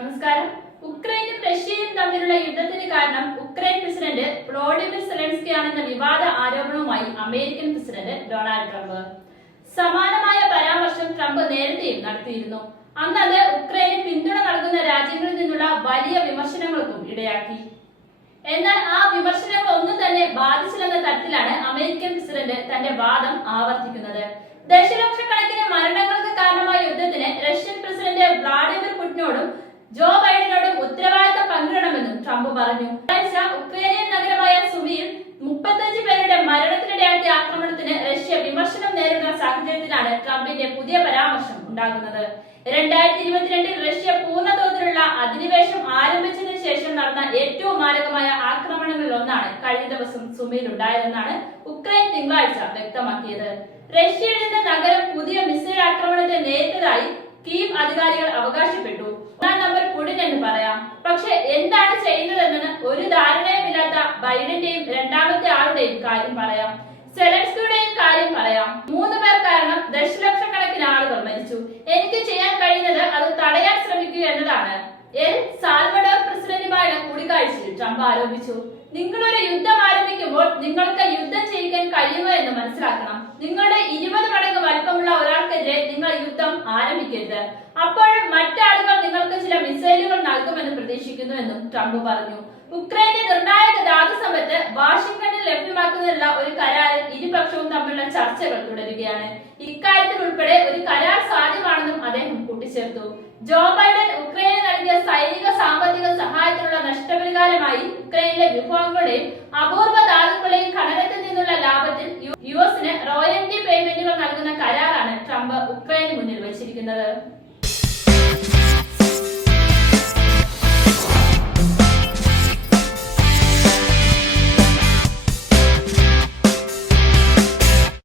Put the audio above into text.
നമസ്കാരം. ഉക്രൈനും റഷ്യയും തമ്മിലുള്ള യുദ്ധത്തിന് കാരണം ഉക്രൈൻ പ്രസിഡന്റ് വ്ളോഡിമിർ സെലൻസ്കി ആണെന്ന വിവാദ ആരോപണവുമായി അമേരിക്കൻ പ്രസിഡന്റ് ഡൊണാൾഡ് ട്രംപ്. സമാനമായ പരാമർശം ട്രംപ് നേരത്തെയും നടത്തിയിരുന്നു. അന്ന് അത് ഉക്രൈന് പിന്തുണ നൽകുന്ന രാജ്യങ്ങളിൽ നിന്നുള്ള വലിയ വിമർശനങ്ങൾക്കും ഇടയാക്കി. എന്നാൽ ആ വിമർശനങ്ങൾ ഒന്നും തന്നെ ബാധിച്ചില്ലെന്ന തരത്തിലാണ് അമേരിക്കൻ പ്രസിഡന്റ് തന്റെ വാദം ആവർത്തിക്കുന്നത്. ദശലക്ഷക്കണക്കിന് മരണങ്ങൾക്ക് കാരണമായ യുദ്ധത്തിന് റഷ്യൻ പ്രസിഡന്റ് വ്ളാഡിമിർ പുടിനോടും ജോ ബൈഡനോട് ഉത്തരവാദിത്തം പങ്കിടണമെന്നും ട്രംപ് പറഞ്ഞു. ആഴ്ച ഉക്രൈനിയൻ നഗരമായ സുമിയിൽ മുപ്പത്തഞ്ച് പേരുടെ മരണത്തിനിടയാക്കിയ ആക്രമണത്തിന് റഷ്യ വിമർശനം നേരിടുന്ന സാഹചര്യത്തിലാണ് ട്രംപിന്റെ പുതിയ പരാമർശം ഉണ്ടാകുന്നത്. രണ്ടായിരത്തി ഇരുപത്തിരണ്ടിൽ റഷ്യ പൂർണതോതിലുള്ള അധിനിവേശം ആരംഭിച്ചതിനു ശേഷം നടന്ന ഏറ്റവും മാരകമായ ആക്രമണങ്ങളിൽ ഒന്നാണ് കഴിഞ്ഞ ദിവസം സുമിയിൽ ഉണ്ടായതെന്നാണ് ഉക്രൈൻ തിങ്കളാഴ്ച വ്യക്തമാക്കിയത്. റഷ്യയിൽ നിന്ന് നഗരം പുതിയ മിസൈൽ ആക്രമണത്തെ നേരിട്ടതായി കീവ് അധികാരികൾ അവകാശപ്പെട്ടു. ഒന്നാം നമ്പർ പുടിൻ എന്ന് പറയാം. പക്ഷെ എന്താണ് ചെയ്യുന്നതെന്ന് ഒരു ധാരണയുമില്ലാത്ത ബൈഡന്റെയും രണ്ടാമത്തെ ആളുടെയും കാര്യം പറയാം. സെലൻസ്കിയുടെയും കാര്യം പറയാം. മൂന്ന് പേർ കാരണം ദശലക്ഷക്കണക്കിന് ആളുകൾ മരിച്ചു. എനിക്ക് ചെയ്യാൻ കഴിയുന്നത് അത് തടയാൻ ശ്രമിക്കുക എന്നതാണ്. എൽ. സാൽവഡോർ പ്രസിഡന്റുമായുള്ള കൂടിക്കാഴ്ചയിൽ ട്രംപ് ആരോപിച്ചു. നിങ്ങളൊരു യുദ്ധം ആരംഭിക്കുമ്പോൾ ആരംഭിക്കരുത്. അപ്പോഴും മറ്റാളുകൾ നിങ്ങൾക്ക് ചില മിസൈലുകൾ നൽകുമെന്ന് പ്രതീക്ഷിക്കുന്നു എന്നും ട്രംപ് പറഞ്ഞു. ഉക്രൈന്റെ നിർണായക ധാതുസമ്പത്ത് വാഷിംഗ്ടണിൽ ലഭ്യമാക്കുന്നതിനുള്ള ഒരു കരാറിൽ ഇരുപക്ഷവും തമ്മിലുള്ള ചർച്ചകൾ തുടരുകയാണ്. ഇക്കാര്യത്തിൽ ഉൾപ്പെടെ ഒരു കരാർ സാധ്യമാണെന്നും അദ്ദേഹം കൂട്ടിച്ചേർത്തു. ജോ ബൈഡൻ ഉക്രൈന് നൽകിയ സൈനിക സാമ്പത്തിക സഹായത്തിനുള്ള നഷ്ടപരിഹാരമായി ഉക്രൈനിലെ വിഭവങ്ങളുടെയും അപൂർവ ധാതുക്കളുടെയും ഖനനത്തിൽ നിന്നുള്ള ലാഭത്തിൽ യു சிக்கனரை